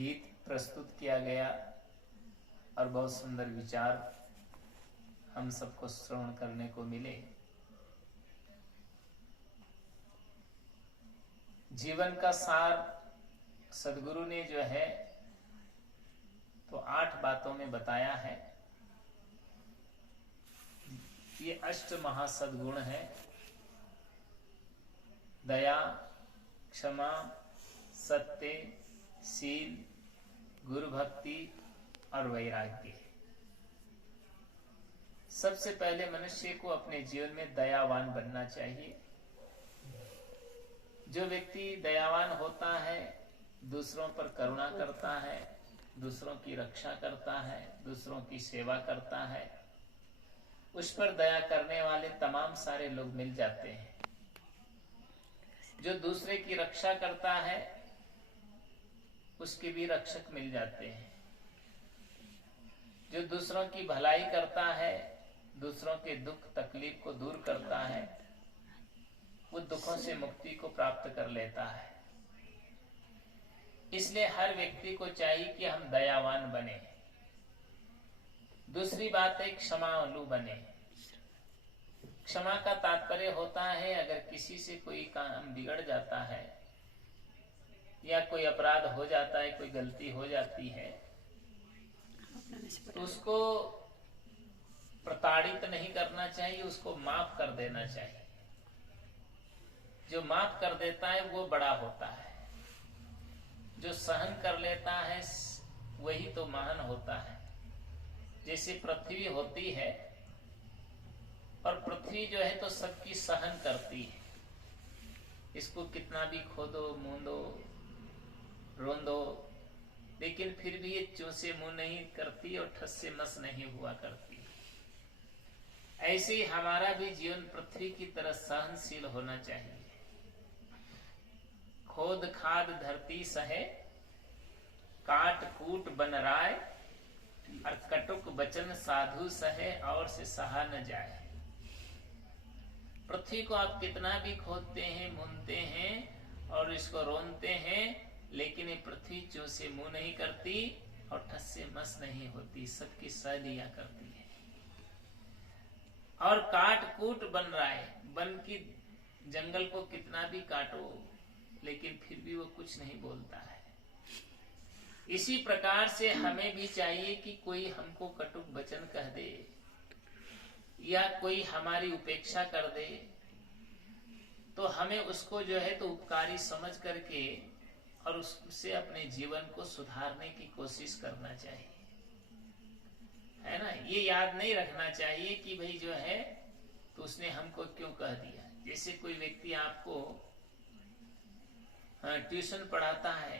गीत प्रस्तुत किया गया और बहुत सुंदर विचार हम सबको श्रवण करने को मिले। जीवन का सार सद्गुरु ने जो है तो 8 बातों में बताया है। ये अष्ट महासद्गुण है: दया, क्षमा, सत्य, शील, गुरु भक्ति और वैराग्य। सबसे पहले मनुष्य को अपने जीवन में दयावान बनना चाहिए। जो व्यक्ति दयावान होता है, दूसरों पर करुणा करता है, दूसरों की रक्षा करता है, दूसरों की सेवा करता है, उस पर दया करने वाले तमाम सारे लोग मिल जाते हैं। जो दूसरे की रक्षा करता है, उसके भी रक्षक मिल जाते हैं। जो दूसरों की भलाई करता है, दूसरों के दुख तकलीफ को दूर करता है, वो दुखों से मुक्ति को प्राप्त कर लेता है। इसलिए हर व्यक्ति को चाहिए कि हम दयावान बने। दूसरी बात है क्षमालु बने। क्षमा का तात्पर्य होता है अगर किसी से कोई काम बिगड़ जाता है या कोई अपराध हो जाता है, कोई गलती हो जाती है, तो उसको प्रताड़ित नहीं करना चाहिए, उसको माफ कर देना चाहिए। जो माफ कर देता है वो बड़ा होता है। जो सहन कर लेता है वही तो महान होता है। जैसे पृथ्वी होती है और पृथ्वी जो है तो सबकी सहन करती है। इसको कितना भी खोदो, मूंदो, रोंदो, लेकिन फिर भी ये चूं से मुंह नहीं करती और ठस से मस नहीं हुआ करती। ऐसे ही हमारा भी जीवन पृथ्वी की तरह सहनशील होना चाहिए। खोद खाद धरती सहे, काट कूट बन राय, और कटुक वचन साधु सहे और से सहा न जाए। पृथ्वी को आप कितना भी खोदते हैं, मुनते हैं और इसको रोनते हैं, लेकिन ये पृथ्वी चूं से मुंह नहीं करती और ठस से मस नहीं होती, सबकी सह लिया करती है। और काट कूट बन रहा है, वन की जंगल को कितना भी काटो लेकिन फिर भी वो कुछ नहीं बोलता है। इसी प्रकार से हमें भी चाहिए कि कोई हमको कटुक वचन कह दे या कोई हमारी उपेक्षा कर दे तो हमें उसको जो है तो उपकारी समझ करके और उससे अपने जीवन को सुधारने की कोशिश करना चाहिए, है ना। ये याद नहीं रखना चाहिए कि भाई जो है तो उसने हमको क्यों कह दिया। जैसे कोई व्यक्ति आपको ट्यूशन पढ़ाता है,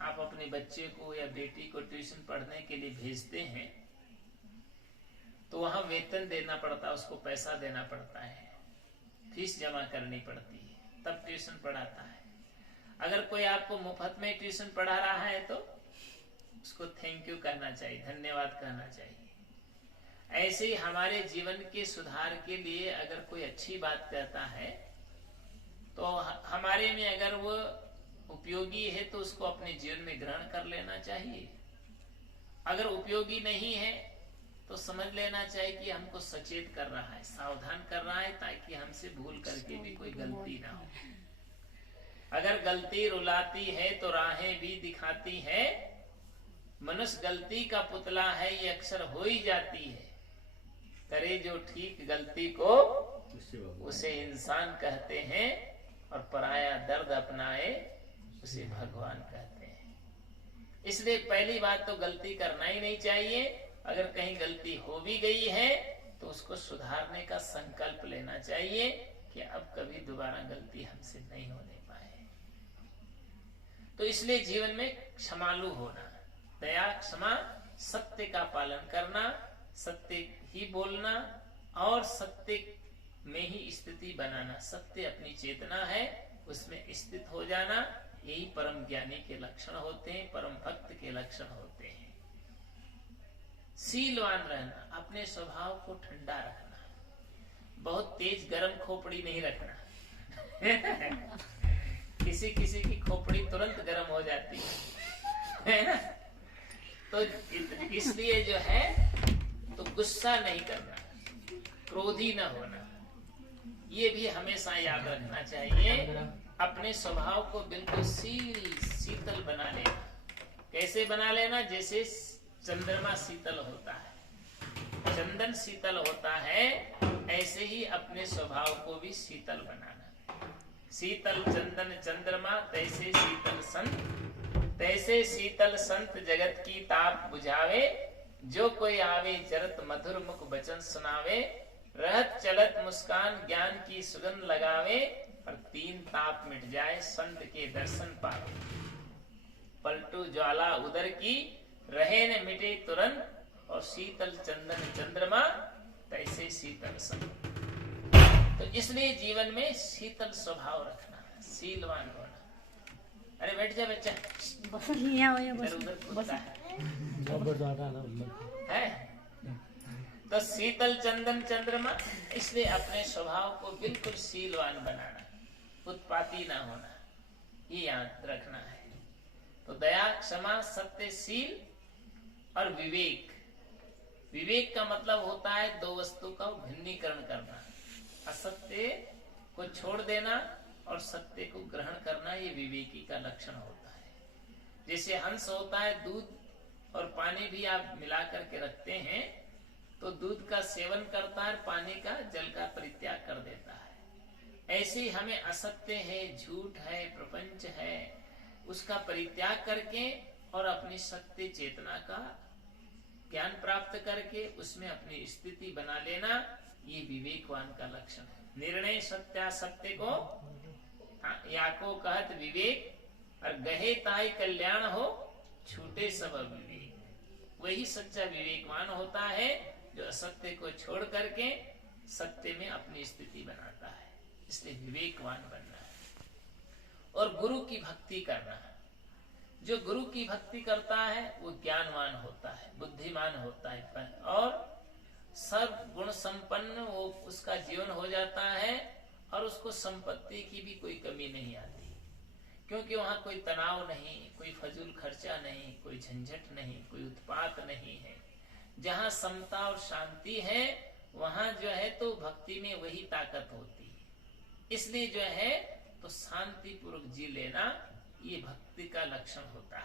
आप अपने बच्चे को या बेटी को ट्यूशन पढ़ने के लिए भेजते हैं तो वहां वेतन देना पड़ता है, उसको पैसा देना पड़ता है, फीस जमा करनी पड़ती है, तब ट्यूशन पढ़ाता है। अगर कोई आपको मुफ्त में ट्यूशन पढ़ा रहा है तो उसको थैंक यू कहना चाहिए, धन्यवाद कहना चाहिए। ऐसे ही हमारे जीवन के सुधार के लिए अगर कोई अच्छी बात कहता है तो हमारे में अगर वो उपयोगी है तो उसको अपने जीवन में ग्रहण कर लेना चाहिए। अगर उपयोगी नहीं है तो समझ लेना चाहिए कि हमको सचेत कर रहा है, सावधान कर रहा है, ताकि हमसे भूल करके भी कोई गलती ना हो। अगर गलती रुलाती है तो राहें भी दिखाती है, मनुष्य गलती का पुतला है, ये अक्सर हो ही जाती है। करे जो ठीक गलती को उसे इंसान कहते हैं, और पराया दर्द अपनाए उसे भगवान कहते हैं। इसलिए पहली बात तो गलती करना ही नहीं चाहिए। अगर कहीं गलती हो भी गई है तो उसको सुधारने का संकल्प लेना चाहिए कि अब कभी दोबारा गलती हमसे नहीं होने पाए। तो इसलिए जीवन में क्षमालु होना, दया, क्षमा, सत्य का पालन करना, सत्य ही बोलना और सत्य में ही स्थिति बनाना। सत्य अपनी चेतना है, उसमें स्थित हो जाना, यही परम ज्ञानी के लक्षण होते हैं, परम भक्त के लक्षण होते हैं। शीलवान रहना, अपने स्वभाव को ठंडा रखना, बहुत तेज गरम खोपड़ी नहीं रखना। किसी किसी की खोपड़ी तुरंत गर्म हो जाती है है ना। तो इसलिए जो है तो गुस्सा नहीं करना, क्रोधी न होना, ये भी हमेशा याद रखना चाहिए। अपने स्वभाव को बिल्कुल शीतल बना लेना। कैसे बना लेना? जैसे चंद्रमा शीतल होता है, चंदन शीतल होता है, ऐसे ही अपने स्वभाव को भी शीतल बनाना। शीतल चंदन चंद्रमा तैसे शीतल संत, तैसे शीतल संत जगत की ताप बुझावे। जो कोई आवे जरत मधुर मुख वचन सुनावे। रहत चलत मुस्कान ज्ञान की सुगंध लगावे। और तीन ताप मिट जाए संत के दर्शन पावे। पलटू ज्वाला उदर की रहे न मिटे तुरंत। और शीतल चंदन चंद्रमा तैसे शीतल संत। तो इसलिए जीवन में शीतल स्वभाव रखना, शीलवान होना। अरे बैठ जा बच्चा, इधर उधर कूदता है। तो शीतल चंदन चंद्रमा, इसलिए अपने स्वभाव को बिल्कुल शीलवान बनाना, उत्पाती ना होना, ये याद रखना है। तो दया, क्षमा, सत्य, शील और विवेक। विवेक का मतलब होता है दो वस्तु का भिन्नीकरण करना, असत्य को छोड़ देना और सत्य को ग्रहण करना, ये विवेकी का लक्षण होता है। जैसे हंस होता है, दूध और पानी भी आप मिला करके रखते हैं तो दूध का सेवन करता है, पानी का जल का परित्याग कर देता है। ऐसे ही हमें असत्य है, झूठ है, प्रपंच है, उसका परित्याग करके और अपनी सत्य चेतना का ज्ञान प्राप्त करके उसमें अपनी स्थिति बना लेना, ये विवेकवान का लक्षण है। निर्णय सत्यासत्य को या को कहत विवेक। और गहे ताई कल्याण हो, छूटे सब विवेक। वही सच्चा विवेकवान होता है जो असत्य को छोड़ करके सत्य में अपनी स्थिति बनाता है। इसलिए विवेकवान बनना है। और गुरु की भक्ति करना है। जो गुरु की भक्ति करता है वो ज्ञानवान होता है, बुद्धिमान होता है और सर्व गुण संपन्न वो उसका जीवन हो जाता है। और उसको संपत्ति की भी कोई कमी नहीं आती, क्योंकि वहाँ कोई तनाव नहीं, कोई फजूल खर्चा नहीं, कोई झंझट नहीं, कोई उत्पात नहीं है। जहाँ समता और शांति है वहाँ जो है तो भक्ति में वही ताकत होती है। इसलिए जो है तो शांति पूर्वक जी लेना, ये भक्ति का लक्षण होता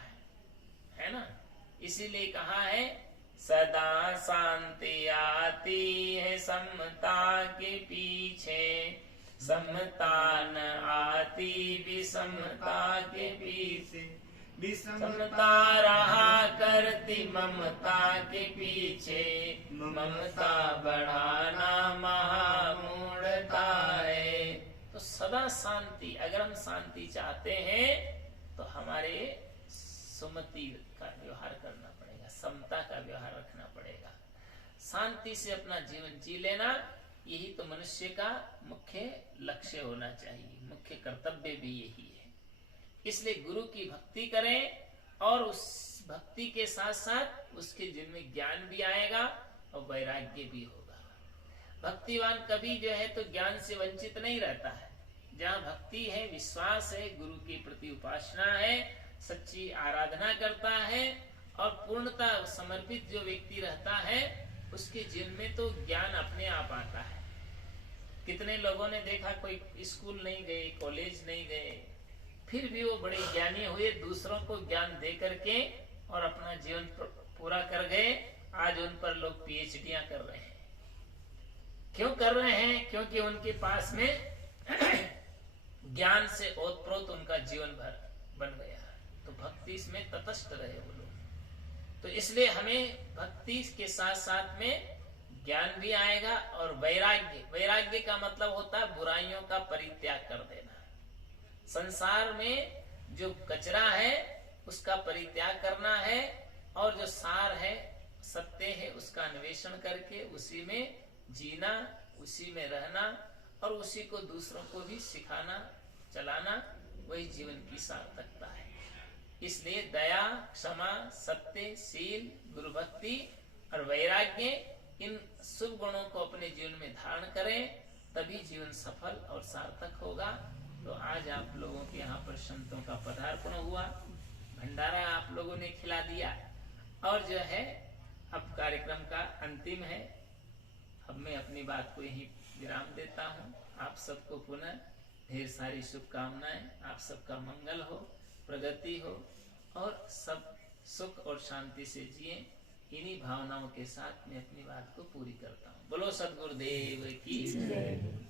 है ना। इसीलिए कहा है सदा शांति आती है समता के पीछे, समता न आती विषमता के पीछे, समता रहा करती ममता के पीछे, ममता बढ़ाना महामूढ़ता है। तो सदा शांति, अगर हम शांति चाहते हैं तो हमारे सुमति का व्यवहार करना पड़ेगा, समता का व्यवहार रखना पड़ेगा, शांति से अपना जीवन जी लेना। यही तो मनुष्य का मुख्य लक्ष्य होना चाहिए, मुख्य कर्तव्य भी यही है। इसलिए गुरु की भक्ति करें और उस भक्ति के साथ साथ उसके जीवन में ज्ञान भी आएगा और वैराग्य भी होगा। भक्तिवान कभी जो है तो ज्ञान से वंचित नहीं रहता है। जहाँ भक्ति है, विश्वास है, गुरु के प्रति उपासना है, सच्ची आराधना करता है और पूर्णता समर्पित जो व्यक्ति रहता है उसके जीवन में तो ज्ञान अपने आप आता है। कितने लोगों ने देखा कोई स्कूल नहीं गए, कॉलेज नहीं गए, फिर भी वो बड़े ज्ञानी हुए, दूसरों को ज्ञान दे करके और अपना जीवन पूरा कर गए। आज उन पर लोग पीएचडियां कर रहे हैं। क्यों कर रहे हैं? क्योंकि उनके पास में ज्ञान से ओतप्रोत उनका जीवन भर बन गया। तो भक्ति इसमें तटस्थ रहे वो लोग। तो इसलिए हमें भक्ति के साथ साथ में ज्ञान भी आएगा और वैराग्य। वैराग्य का मतलब होता है बुराइयों का परित्याग कर देना। संसार में जो कचरा है उसका परित्याग करना है और जो सार है, सत्य है, उसका अन्वेषण करके उसी में जीना, उसी में रहना और उसी को दूसरों को भी सिखाना, चलाना, वही जीवन की सार्थकता है। इसलिए दया, क्षमा, सत्य, शील, गुरु भक्ति और वैराग्य, इन शुभ गुणों को अपने जीवन में धारण करें, तभी जीवन सफल और सार्थक होगा। तो आज आप लोगों के यहाँ पर संतों का पदार्पण हुआ, भंडारा आप लोगों लोगों ने खिला दिया। और जो है अब कार्यक्रम का अंतिम है। अब मैं अपनी बात को यहीं विराम देता हूँ। आप सबको पुनः ढेर सारी शुभकामनाएं। आप सबका मंगल हो, प्रगति हो और सब सुख और शांति से जिए। इन्हीं भावनाओं के साथ मैं अपनी बात को पूरी करता हूँ। बोलो सद्गुरुदेव की जय।